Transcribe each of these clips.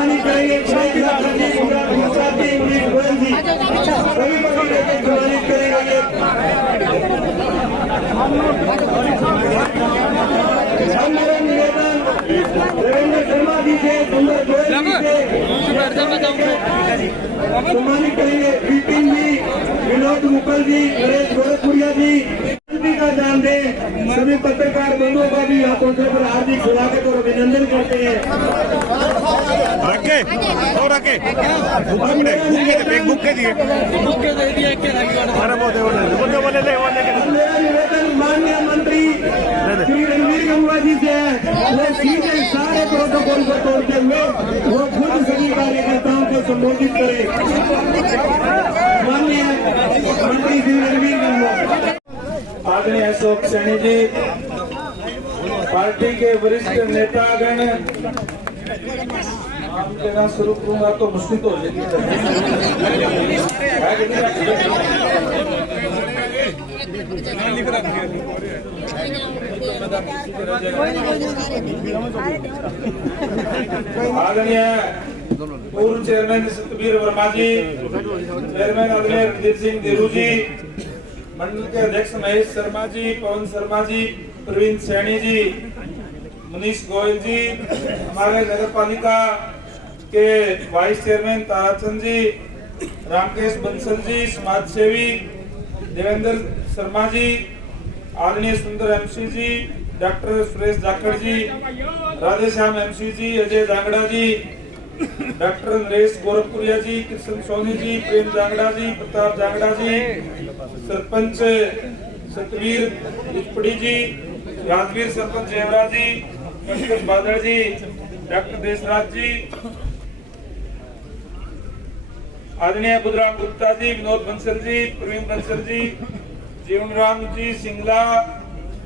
सम्मानित करेंगे सम्मानित करेंगे। हमारा निवेदन रविंद्र शर्मा जी से, सुंदर गोयल जी से सम्मानित करेंगे। विपिन जी, विनोद मुकल जी, नरेश गोरखपुरिया जी का ध्यान दें। सभी पत्रकार बंधुओं का भी यहाँ पहुंचने पर हार्दिक स्वागत और अभिनंदन करते हैं। माननीय मंत्री श्री रणवीर गंगवा जी से वो सीधे सारे प्रोटोकॉल को तोड़ते हुए वो खुद सभी कार्यकर्ताओं को संबोधित करें। माननीय मंत्री श्री रणवीर गंगवा। आदरणीय अशोक सैनी जी, पार्टी के वरिष्ठ नेतागण, नाम लेना शुरू करूंगा तो मुश्किल हो जाएगी। आदरणीय पूर्व चेयरमैन सतबीर वर्मा जी, चेयरमैन आदरणीय रणजीत सिंह देरू जी, मंडल के अध्यक्ष महेश शर्मा जी, पवन शर्मा जी, प्रवीण सैनी जी, मनीष गोयल जी, हमारे नगर पालिका के वाइस चेयरमैन ताराचंद जी, रामकेश बंसल जी, समाज सेवी देवेंद्र शर्मा जी, आदरणीय सुंदर एमसी जी, डॉक्टर सुरेश जाखड़ जी, राधेश्याम एमसी जी, अजय जांगड़ा जी, डॉक्टर नरेश गोरखपुरिया जी, कृष्ण सोनी जी, प्रेम जांगड़ा जी, प्रताप जांगड़ा जी, सरपंच सतवीर लिखपड़ी जी, राजवीर सरपंच जेवरा जी, पंकज बादल जी, डॉक्टर देशराज जी, आदरणीय बुधराम गुप्ता जी, विनोद बंसल जी, प्रवीण बंसल जी, जीवन राम जी, सिंगला,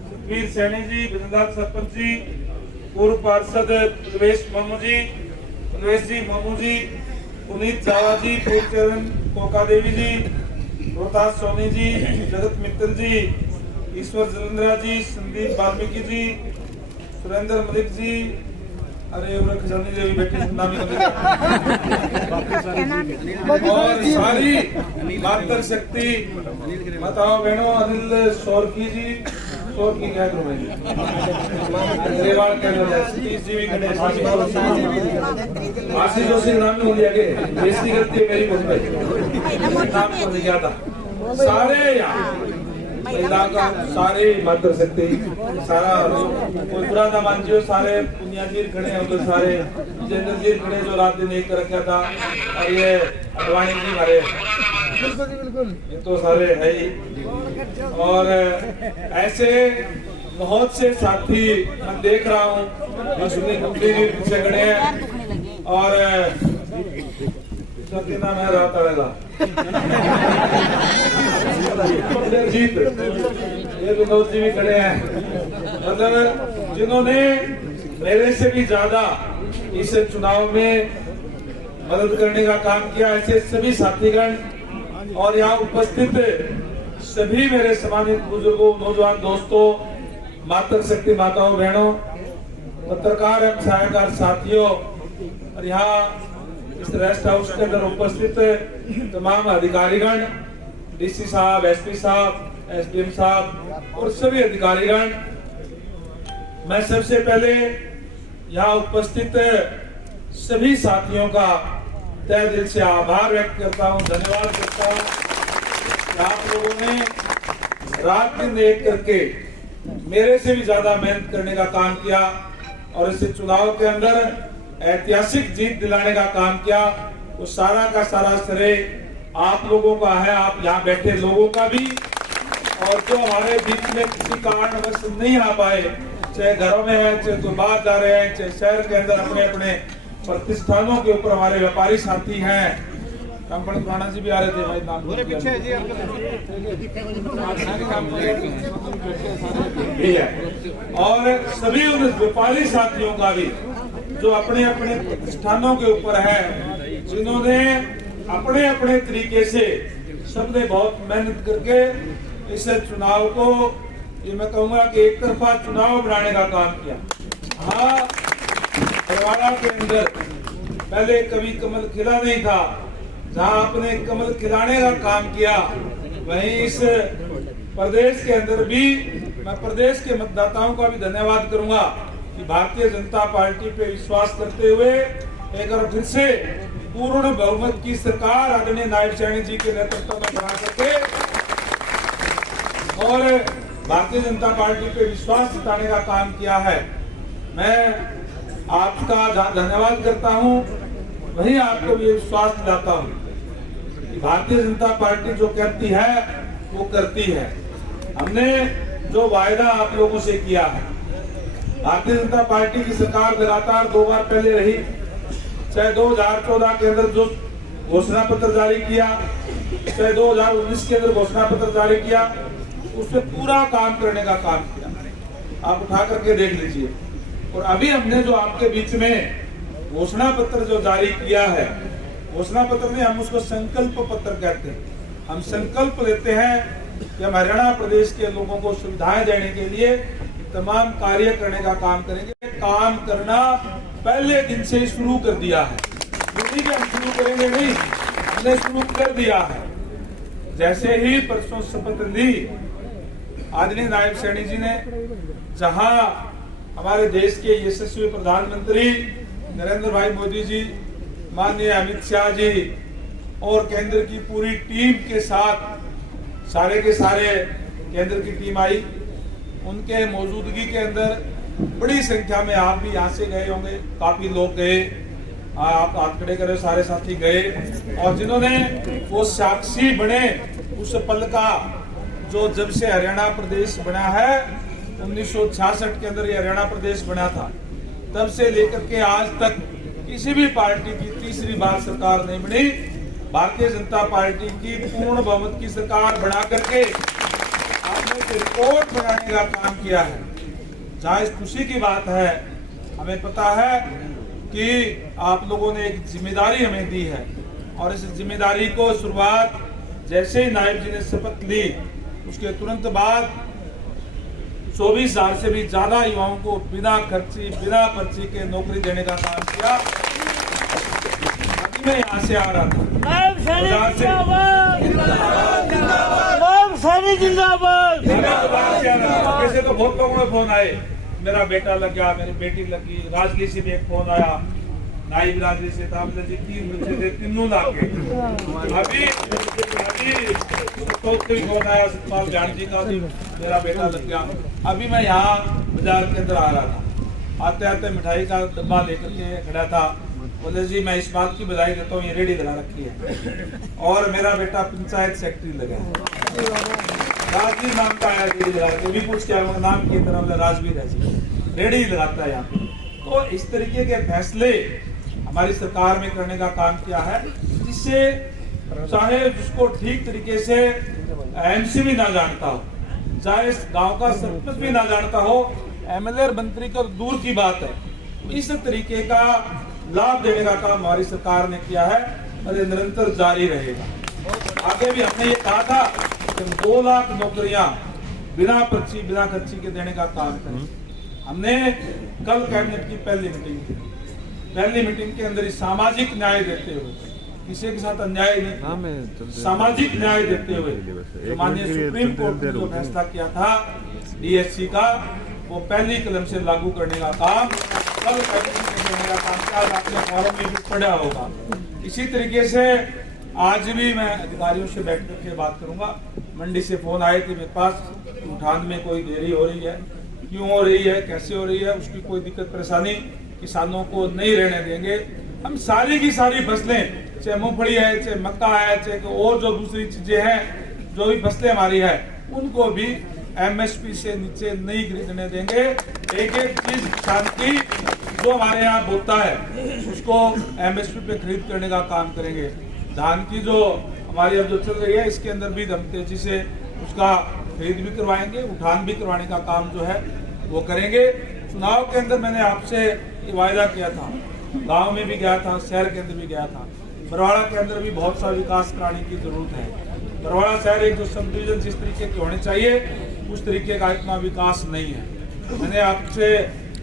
सतवीर सैनी जी, बिजनलाल सरपंच जी, पूर्व पार्षद प्रवेश मामू जी, मोमू जी, पुनीत जावा जी, पूर्व चेयरमैन कोका देवी जी, रोहतास सोनी जी, जगत मित्तल जी, ईश्वर जलेंद्रा जी, संदीप वाल्मीकि जी, सुरेंद्र मलिक जी, अरे खजानी जी भी बैठे नामी और सारी मातृ शक्ति माताओं बहनों, अनिल सोरकी जी, सोरकी क्या करूँ मैं सतीश जी भी आशीष जोशी नाम में हो लिया के बेइज्जती करती है मेरी बहुत नाम को नहीं आता। सारे यहाँ का सारे मातृ शक्ति सारा कोई बुरा ना मानजियो, सारे पुनियाजीर खड़े हैं उधर, सारे जितेंद्र जी खड़े जो रात दिन एक रखा था, और ये अडवाणी जी हमारे बिल्कुल ये तो सारे है ही। और ऐसे बहुत से साथी मैं देख रहा हूँ जो सुनील गुप्ती जी पीछे खड़े हैं, और नाम है रात आएगा जीत, ये विनोद जी भी खड़े हैं। मतलब जिन्होंने मेरे से भी ज्यादा इस चुनाव में मदद करने का काम किया, ऐसे सभी साथीगण और यहाँ उपस्थित सभी मेरे सम्मानित बुजुर्गों, नौजवान दोस्तों, मातृ शक्ति माताओं बहनों, पत्रकार एवं छायाकार साथियों, और यहाँ इस रेस्ट हाउस के अंदर उपस्थित तमाम अधिकारीगण, डीसी साहब, एसपी साहब, एसडीएम साहब और सभी अधिकारीगण, मैं सबसे पहले यहाँ उपस्थित सभी साथियों का तहे दिल से आभार व्यक्त करता हूँ, धन्यवाद करता हूँ। आप लोगों ने रात दिन एक करके मेरे से भी ज्यादा मेहनत करने का काम किया और इस चुनाव के अंदर ऐतिहासिक जीत दिलाने का काम किया। वो सारा का सारा श्रेय आप लोगों का है, आप यहाँ बैठे लोगों का भी, और जो हमारे बीच में किसी कारणवश नहीं आ पाए, चाहे घरों में है, चाहे तो बाहर जा रहे हैं, चाहे शहर के अंदर अपने अपने प्रतिष्ठानों के ऊपर हमारे व्यापारी साथी हैं। कंपनी पुराना जी भी आ रहे थे भाई, नाम और सभी उन व्यापारी साथियों का भी जो अपने अपने प्रतिष्ठानों के ऊपर है, जिन्होंने अपने अपने तरीके से सबने बहुत मेहनत करके इस चुनाव को, ये मैं कहूंगा कि एक तरफा चुनाव बनाने का काम किया। हाँ, बरवाड़ा के अंदर पहले कभी कमल खिला नहीं था, जहां आपने कमल खिलाने का काम किया, वहीं इस प्रदेश के अंदर भी मैं प्रदेश के मतदाताओं का भी धन्यवाद करूंगा कि भारतीय जनता पार्टी पे विश्वास करते हुए एक बार फिर से पूर्ण बहुमत की सरकार आदरणीय नायब सैनी जी के नेतृत्व में बना सके और भारतीय जनता पार्टी पे विश्वास जताने का काम किया है। मैं आपका धन्यवाद करता हूं, वहीं आपको भी विश्वास दिलाता हूं कि भारतीय जनता पार्टी जो कहती है वो करती है। हमने जो वायदा आप लोगों से किया है, भारतीय जनता पार्टी की सरकार लगातार 2 बार पहले रही, चाहे 2014 के अंदर जो घोषणा पत्र जारी किया, चाहे 2019 के अंदर घोषणा पत्र जारी किया, उससे पूरा काम करने का काम किया। आप उठा करके देख लीजिए। और अभी हमने जो आपके बीच में घोषणा पत्र जो जारी किया है, घोषणा पत्र में हम उसको संकल्प पत्र कहते हैं। हम संकल्प लेते हैं कि हम हरियाणा प्रदेश के लोगों को सुविधाएं देने के लिए तमाम कार्य करने का काम करेंगे। काम करना पहले दिन से ही शुरू कर दिया है, नहीं कि हम शुरू करेंगे, नहीं, हमने शुरू कर दिया है। जैसे ही परसों शपथ ली आदरणीय नायब सैनी जी ने, जहां हमारे देश के यशस्वी प्रधानमंत्री नरेंद्र भाई मोदी जी, माननीय अमित शाह जी और केंद्र की पूरी टीम के साथ सारे के सारे केंद्र की टीम आई, उनके मौजूदगी के अंदर बड़ी संख्या में आप भी यहाँ से गए होंगे, काफी लोग गए, आप हाथ खड़े करे, सारे साथी गए, और जिन्होंने वो साक्षी बने उस पल का, जो जब से हरियाणा प्रदेश बना है, 1966 के अंदर ये हरियाणा प्रदेश बना था, तब से लेकर के आज तक किसी भी पार्टी की तीसरी बार सरकार नहीं बनी। भारतीय जनता पार्टी की पूर्ण बहुमत की सरकार बना करके आपने रिकॉर्ड बनाने का काम किया है। जहाँ इस खुशी की बात है, हमें पता है कि आप लोगों ने एक जिम्मेदारी हमें दी है, और इस जिम्मेदारी को शुरुआत जैसे ही नायब जी ने शपथ ली, उसके तुरंत बाद 24,000 से भी ज्यादा युवाओं को बिना खर्ची, बिना पर्ची के नौकरी देने का काम किया। अभी मैं यहाँ से आ रहा था, वैसे तो बहुत लोगों में फोन आए, मेरा बेटा लग गया, मेरी बेटी लगी, राजली से भी एक फोन आया, नाइब राजली से था, जी 3 बच्चे थे, तीनों लाख के। अभी फोन आया सतपाल जान जी का, मेरा बेटा लग गया। अभी मैं यहाँ बाजार के अंदर आ रहा था, आते आते मिठाई का डब्बा लेकर के खड़ा था, बोले जी मैं इस बात की बधाई देता हूँ, ये रेडी लगा रखी है, और मेरा बेटा पंचायत सेक्रेटरी लगा, राजवीर नाम का आया, रेडी लगा के भी पूछ के नाम की तरह राजवीर है जी, रेडी लगाता है यहाँ पे। तो इस तरीके के फैसले हमारी सरकार में करने का काम किया है, जिससे चाहे जिसको ठीक तरीके से एमसी भी ना जानता हो, चाहे गांव का सरपंच भी ना जानता हो, एमएलए मंत्री का दूर की बात है, इस तरीके का लाभ देने का काम हमारी सरकार ने किया है और ये निरंतर जारी रहेगा। आगे भी हमने ये कहा था कि 2 लाख नौकरियां बिना पर्ची, बिना खर्ची के देने का काम करें। हमने कल कैबिनेट की पहली मीटिंग के अंदर सामाजिक न्याय देते हुए, किसी के साथ अन्याय नहीं, सामाजिक न्याय देते हुए जो माननीय सुप्रीम कोर्ट ने जो फैसला किया था डीएससी का, वो पहली कलम से लागू करने का काम कल करने का काम आपके फॉरम में भी पड़ा होगा। इसी तरीके से आज भी मैं अधिकारियों से बैठ करके बात करूंगा। मंडी से फोन आए थे मेरे पास, उठान में कोई देरी हो रही है, क्यों हो रही है, कैसे हो रही है, उसकी कोई दिक्कत परेशानी किसानों को नहीं रहने देंगे। हम सारी की सारी फसलें, चाहे मूंगफली है, चाहे मक्का है, चाहे और जो दूसरी चीजें हैं, जो भी फसलें हमारी है, उनको भी एमएसपी से नीचे नहीं खरीदने देंगे। एक एक चीज किसान की जो हमारे यहाँ बोता है उसको एमएसपी पे खरीद करने का काम करेंगे। धान की जो हमारी अब जो चल रही है, इसके अंदर भी हम तेजी से उसका खरीद भी करवाएंगे, उठान भी करवाने का काम जो है वो करेंगे। चुनाव के अंदर मैंने आपसे ये वायदा किया था, गांव में भी गया था, शहर के अंदर भी गया था, बरवाड़ा के अंदर भी बहुत सा विकास कराने की जरूरत है। बरवाड़ा शहर एक जो सब डिवीजन जिस तरीके के होने चाहिए उस तरीके का इतना विकास नहीं है। मैंने आपसे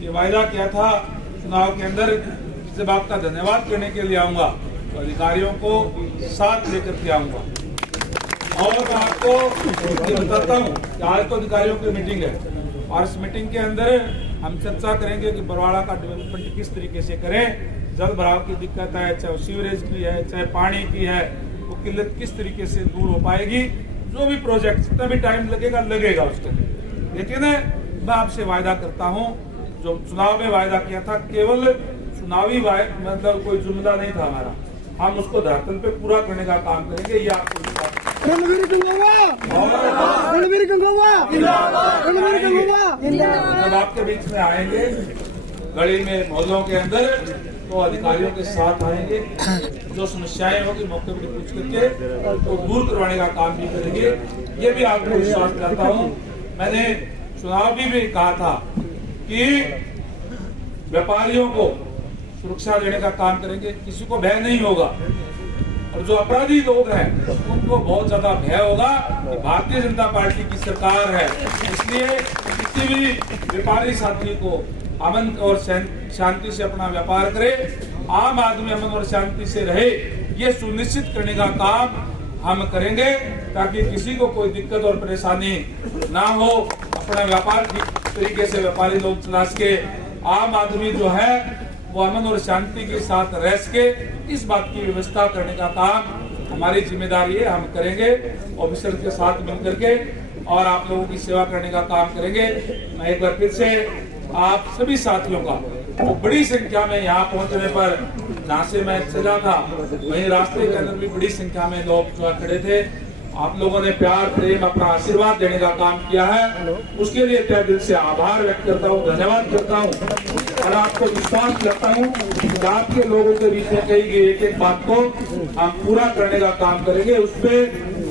ये वायदा किया था चुनाव के अंदर जब आपका धन्यवाद करने के लिए आऊंगा तो अधिकारियों को साथ लेकर के आऊंगा। और मैं आपको ये बताता हूँ कि आज तो अधिकारियों की मीटिंग है और इस मीटिंग के अंदर हम चर्चा करेंगे कि बरवाड़ा का डेवलपमेंट किस तरीके से करें। जल भराव की दिक्कत है, चाहे सीवरेज की है, चाहे पानी की है, वो किल्लत किस तरीके से दूर हो पाएगी। जो भी प्रोजेक्ट जितना भी टाइम लगेगा उसके लिए। लेकिन मैं आपसे वायदा करता हूँ, जो चुनाव में वायदा किया था केवल चुनावी मतलब कोई जुमला नहीं था हमारा, हम उसको धरातल पे पूरा करने का काम करेंगे। ये आपको जब आपके बीच में आएंगे गली में मोहल्लों के अंदर तो अधिकारियों के साथ आएंगे, जो समस्याएं होगी मौके पर पूछ करके तो दूर करवाने का काम भी करेंगे। ये भी आपको विश्वास दिलाता हूँ। मैंने चुनाव भी कहा था कि व्यापारियों को सुरक्षा देने का काम करेंगे, किसी को भय नहीं होगा। और जो अपराधी लोग हैं उनको बहुत ज्यादा भय होगा कि भारतीय जनता पार्टी की सरकार है। इसलिए किसी भी व्यापारी साथी को अमन और शांति से अपना व्यापार करे, आम आदमी अमन और शांति से रहे, ये सुनिश्चित करने का काम हम करेंगे ताकि किसी को कोई दिक्कत और परेशानी ना हो। अपना व्यापार ठीक तरीके से व्यापारी लोग चला सके, आम आदमी जो है वो अमन और शांति के साथ रह सके, इस बात की व्यवस्था करने का काम हमारी जिम्मेदारी है। हम करेंगे ऑफिसर के साथ मिलकर के और आप लोगों की सेवा करने का काम करेंगे। मैं एक बार फिर से आप सभी साथियों का वो बड़ी संख्या में यहाँ पहुंचने पर, जहाँ से मैं चला था वहीं रास्ते के अंदर भी बड़ी संख्या में लोग जो खड़े थे, आप लोगों ने प्यार प्रेम अपना आशीर्वाद देने का काम किया है, उसके लिए तहे दिल से आभार व्यक्त करता हूँ, धन्यवाद करता हूँ। और आपको विश्वास करता हूँ कि आपके लोगों के बीच में कही गई एक एक बात को हम पूरा करने का काम करेंगे। उस पर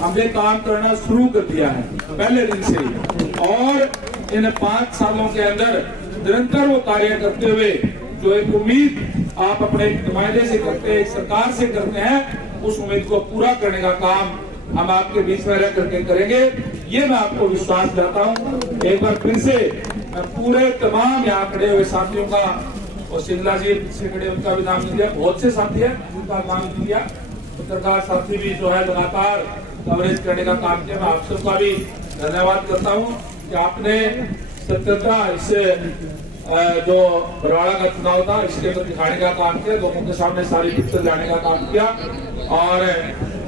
हमने काम करना शुरू कर दिया है पहले दिन से ही, और इन 5 सालों के अंदर निरंतर वो कार्य करते हुए जो एक उम्मीद आप अपने नुमाइंदे से करते हैं, एक सरकार से करते हैं, उस उम्मीद को पूरा करने का काम हम आपके बीच में रह करके करेंगे। ये मैं आपको विश्वास दिलाता हूँ। एक बार फिर से मैं पूरे तमाम यहाँ खड़े हुए साथियों का, और सिंगला जी पीछे खड़े उनका भी नाम लिया, बहुत से साथी है उनका नाम लिया, पत्रकार साथी भी जो है लगातार कवरेज करने का काम किया। मैं आप सबका भी धन्यवाद करता हूँ कि आपने सत्यता इससे जो बरवाड़ा का चुनाव था इसके अंदर दिखाने का काम किया, लोगों के सामने सारी पिक्चर लाने का काम किया। और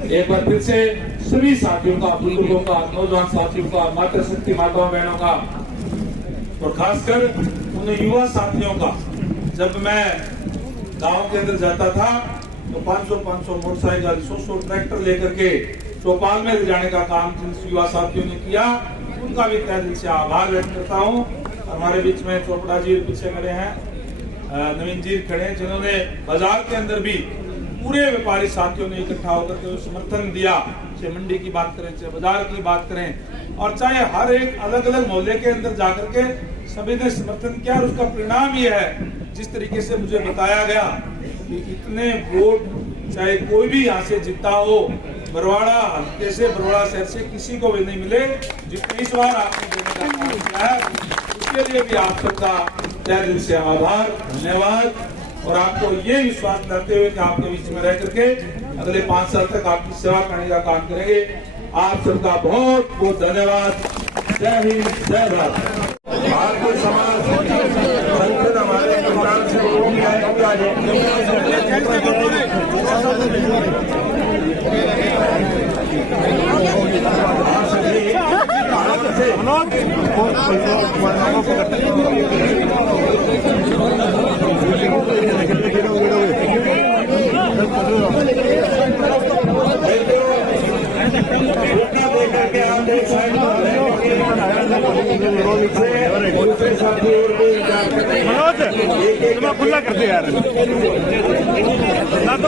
एक बार फिर से सभी साथियों का, बुजुर्गों का, नौजवान साथियों का, मातृशक्ति माताओं बहनों का और खासकर उन युवा साथियों का, जब मैं गांव के अंदर जाता था तो 500 मोटरसाइकिल, 100 ट्रैक्टर लेकर के चौपाल में ले जाने का काम जिन युवा साथियों ने किया, उनका भी तहे दिल से आभार व्यक्त करता हूँ। हमारे बीच में चोपड़ा जी पीछे खड़े हैं, नवीन जी खड़े हैं, जिन्होंने बाजार के अंदर भी पूरे व्यापारी साथियों ने इकट्ठा होकर के समर्थन दिया। चाहे मंडी की बात करें, चाहे बाजार की बात करें, और चाहे हर एक अलग अलग मोहल्ले के अंदर जाकर के सभी ने समर्थन किया। और उसका परिणाम ये है, जिस तरीके से मुझे बताया गया कि इतने वोट चाहे कोई भी यहाँ से जीता हो, बरवाड़ा हल्के से, बरवाड़ा शहर से किसी को भी नहीं मिले जितने इस बार आपने देने का काम किया है। उसके लिए भी आप सबका तहे दिल से आभार, धन्यवाद। और आपको ये विश्वास दिलाते हुए कि आपके बीच में रह करके अगले 5 साल तक आपकी सेवा करने का काम करेंगे। आप सबका बहुत बहुत धन्यवाद। जय हिंद, जय भारत। भारतीय समाज संगठन हमारे कल्याण से खुला करते यार ना तो